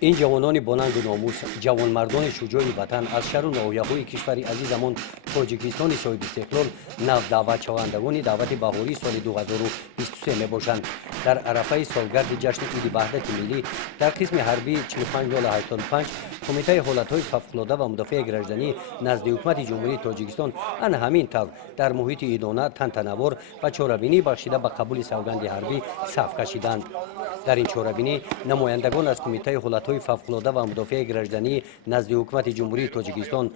این جوانان بلند و ناموس، جوانمردان شجاع وطن از شهر و ناحیه‌های کشور عزیزمان تاجیکستان صاحب استقلال نو دعوت شوندگان دعوت بهاری سال 2023 میباشند. در عرفه سالگرد جشن عید وحدت ملی در قسم حربی 45-85 کمیته حالت‌های فوق‌العاده و مدافع گردنی نزد حکومت جمهوری تاجیکستان ان همین طور در محیط عیدانه تنتنوار و چاره‌بینی بخشیده به قبول سوگند حربی صف کشیدند. در این چاره‌بینی نمایندگان از کمیته حالت‌های فوق‌العاده و مدافع گردنی نزد حکومت جمهوری تاجیکستان،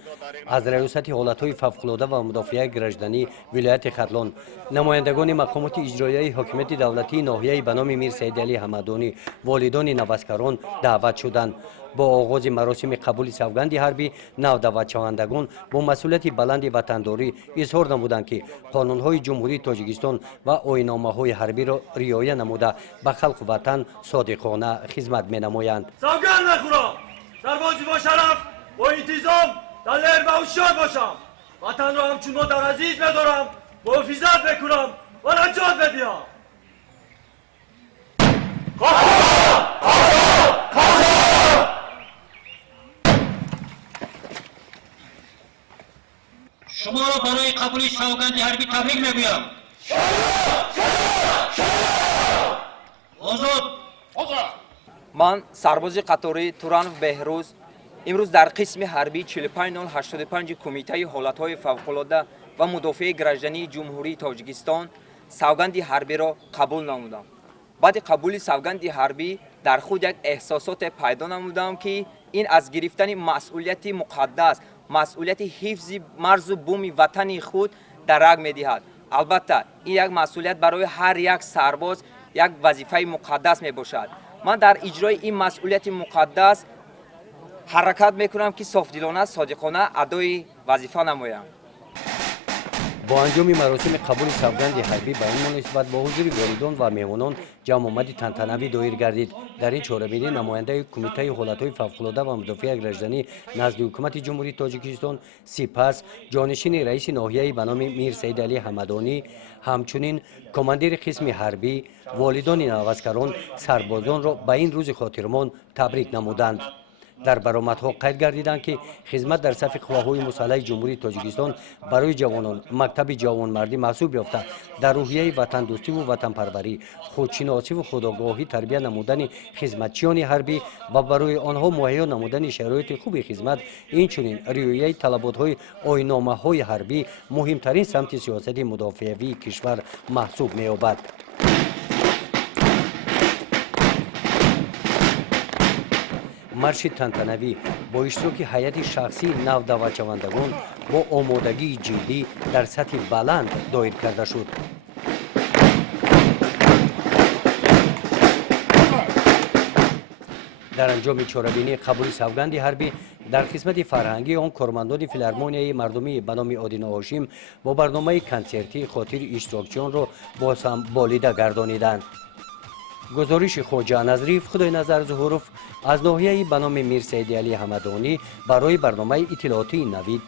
از ریاست حالت‌های فوق‌العاده و مدافع گردنی ولایت خرلان، نمایندگان مقامات اجرایی حاکمیت دولتی ناحیه به نام میر سید علی حمدانی، والدان نوسکران دعوت شدند. با آغاز مراسم قبول سوگند حربی نو دعوت شوندگان با مسئولیت بلند وطنداری اظهار نمودند که قانون‌های جمهوری تاجیکستان و آیین‌نامه‌های حربی را رعایت نموده به خلق وطن صادقانه خدمت می‌نمایند. سوگند می‌خورم سربازی با شرف با انتظام دلیر و هوشیار باشم، وطن را همچون مادر عزیز بدارم، محافظت بکنم و نجات بدهم. شما را برای قبول سوگند حربی تبریک میگویم. آزاد. من سرباز قطاری تورانов بهروز امروز در قسم حربی 45-85 کمیته حالت‌های فوق‌العاده و مدافع گردنی جمهوری تاجیکستان سوگند حربی را قبول نمودم. بعد قبول سوگند حربی در خود یک احساسات پیدا نمودم که این از گرفتن مسئولیت مقدس، مسئولیت حفظ مرز و بوم وطن خود در رگ می‌دهد. البته این یک مسئولیت برای هر یک سرباز یک وظیفه مقدس میباشد. من در اجرای این مسئولیت مقدس حرکت میکنم که صافدلانه صادقانه ادای وظیفه نمایم. با انجام مراسم قبول سوگند حربی به این مناسبت با حضور والدان و مهمانان جمع آمد تنتنوی دایر گردید. در این چهاره‌بینی نماینده کمیته حالت‌های فوق‌العاده و مدافع گردنی نزد حکومت جمهوری تاجیکستان، سپس جانشین رئیس ناحیه به نام میر سید علی حمدانی، همچنین کماندیر قسم حربی، والدان نوسکران، سربازان را به این روز خاطرمان تبریک نمودند. در برآمدها قید گردیدند که خدمت در صف قواهای مسلح جمهوری تاجیکستان برای جوانان مکتب جوانمردی محسوب یافته در روحیه وطن دوستی و وطن پروری، خودشناسی و خودآگاهی تربیت نمودن خدمتچیان حربی و برای آنها مهیا نمودن شرایط خوب خدمت، اینچنین رعایت طلبات‌های آیین‌نامه‌های حربی مهمترین سمت سیاست مدافعی کشور محسوب می‌یابد. مرش تنتنوی با اشتراک هیئت شخصی نو دعوت شوندگان با آمادگی جدی در سطح بلند دایر کرده شد. در انجام چهاره‌بینی قبول سوگند حربی در قسمت فرهنگی آن کارمندان فیلارمونیای مردمی به نام آدینا هاشم با برنامه کنسرتی خاطر اشتراکچیان را باز هم بالیده گردانیدند. گزارش خواجه نظریف خدای نظر ظهورف از ناحیه به نام میر سید علی حمدانی برای برنامه اطلاعاتی نوید